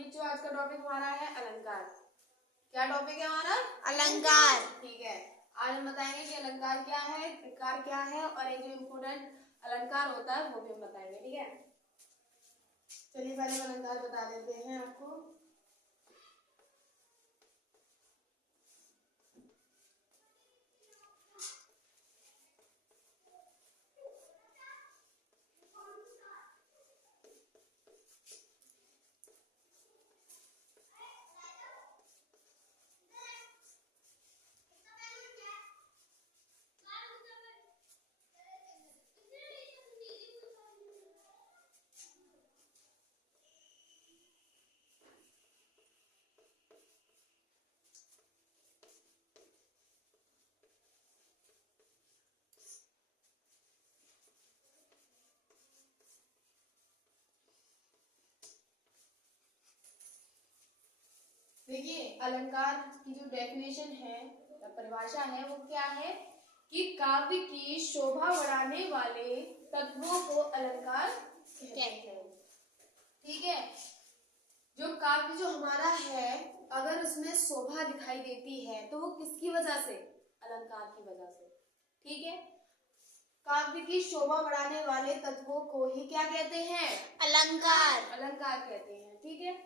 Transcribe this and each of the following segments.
बच्चों आज का टॉपिक हमारा है अलंकार। क्या टॉपिक है हमारा? अलंकार। ठीक है, आज हम बताएंगे कि अलंकार क्या है, प्रकार क्या है और एक जो इम्पोर्टेंट अलंकार होता है वो भी हम बताएंगे। ठीक है, चलिए पहले अलंकार बता देते हैं आपको। देखिए, अलंकार की जो डेफिनेशन है या परिभाषा है वो क्या है कि काव्य की शोभा बढ़ाने वाले तत्वों को अलंकार कहते हैं। ठीक है, जो काव्य जो हमारा है अगर उसमें शोभा दिखाई देती है तो वो किसकी वजह से? अलंकार की वजह से। ठीक है, काव्य की शोभा बढ़ाने वाले तत्वों को ही क्या कहते हैं? अलंकार। अलंकार कहते हैं। ठीक है,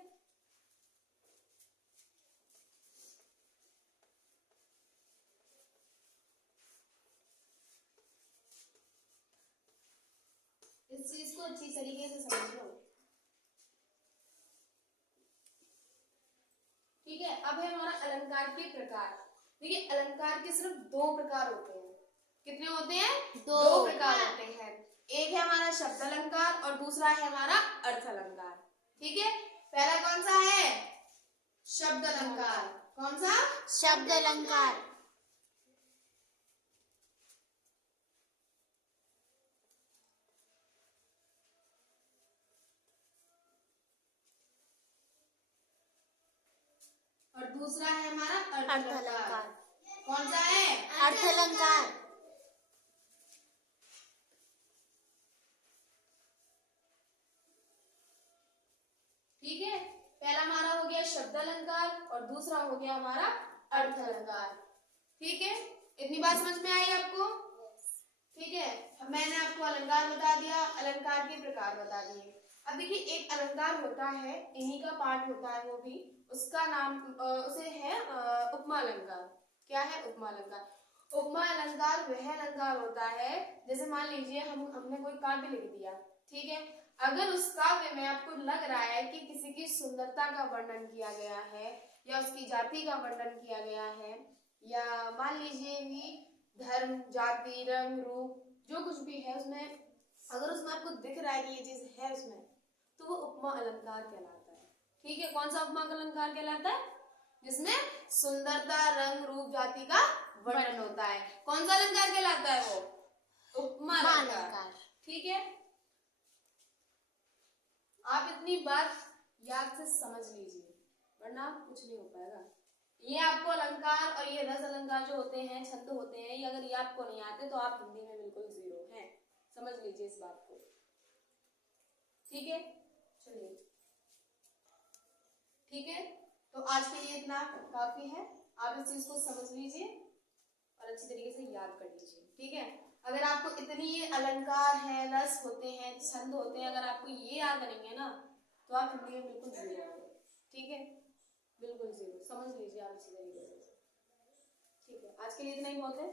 इस चीज को अच्छी तरीके से समझ लो। ठीक है, अब है हमारा अलंकार के प्रकार। देखिए, अलंकार के सिर्फ दो प्रकार होते हैं। कितने होते हैं? दो प्रकार होते हैं। एक है हमारा शब्द अलंकार और दूसरा है हमारा अर्थ अलंकार। ठीक है, पहला कौन सा है? शब्द अलंकार। कौन सा? शब्द अलंकार। और दूसरा है हमारा अर्थ अलंकार। कौन सा है? अर्थ अलंकार। ठीक है, पहला हमारा हो गया शब्द अलंकार और दूसरा हो गया हमारा अर्थ अलंकार। ठीक है, इतनी बात समझ में आई आपको? ठीक है, मैंने आपको अलंकार बता दिया, अलंकार के प्रकार बता दिए। अब देखिए, एक अलंकार होता है, इन्हीं का पार्ट होता है वो भी, उसका नाम उसे है उपमा अलंकार। क्या है? उपमा अलंकार। उपमा अलंकार वह अलंकार होता है, जैसे मान लीजिए हमने कोई काव्य लिख दिया। ठीक है, अगर उस काव्य में आपको लग रहा है कि किसी की सुंदरता का वर्णन किया गया है या उसकी जाति का वर्णन किया गया है या मान लीजिए कि धर्म, जाति, रंग, रूप जो कुछ भी है उसमें, अगर उसमें आपको दिख रहा है कि ये चीज है उसमें, तो वो उपमा अलंकार कहलाता है। ठीक है, कौन सा उपमा अलंकार कहलाता है? जिसमें सुंदरता, रंग, रूप, जाति का वर्णन होता है। कौन सा अलंकार कहलाता है? वो उपमा अलंकार। ठीक है, आप इतनी बात याद से समझ लीजिए वरना कुछ नहीं हो पाएगा। ये आपको अलंकार और ये रस अलंकार जो होते हैं, छंद होते हैं, ये अगर ये आपको नहीं आते तो आप हिंदी में बिल्कुल जीरो हैं। समझ लीजिए इस बात को। ठीक है, चलिए ठीक है, तो आज के लिए इतना काफी है। आप इस चीज को समझ लीजिए और अच्छी तरीके से याद कर लीजिए। ठीक है, अगर आपको इतनी ये अलंकार है, रस होते हैं, छंद होते हैं, अगर आपको ये याद रहेंगे ना तो आप हिंदी में बिल्कुल जीरो होंगे। ठीक है, बिल्कुल जीरो। समझ लीजिए आप अच्छी तरीके से। ठीक है, आज के लिए इतना ही बहुत है।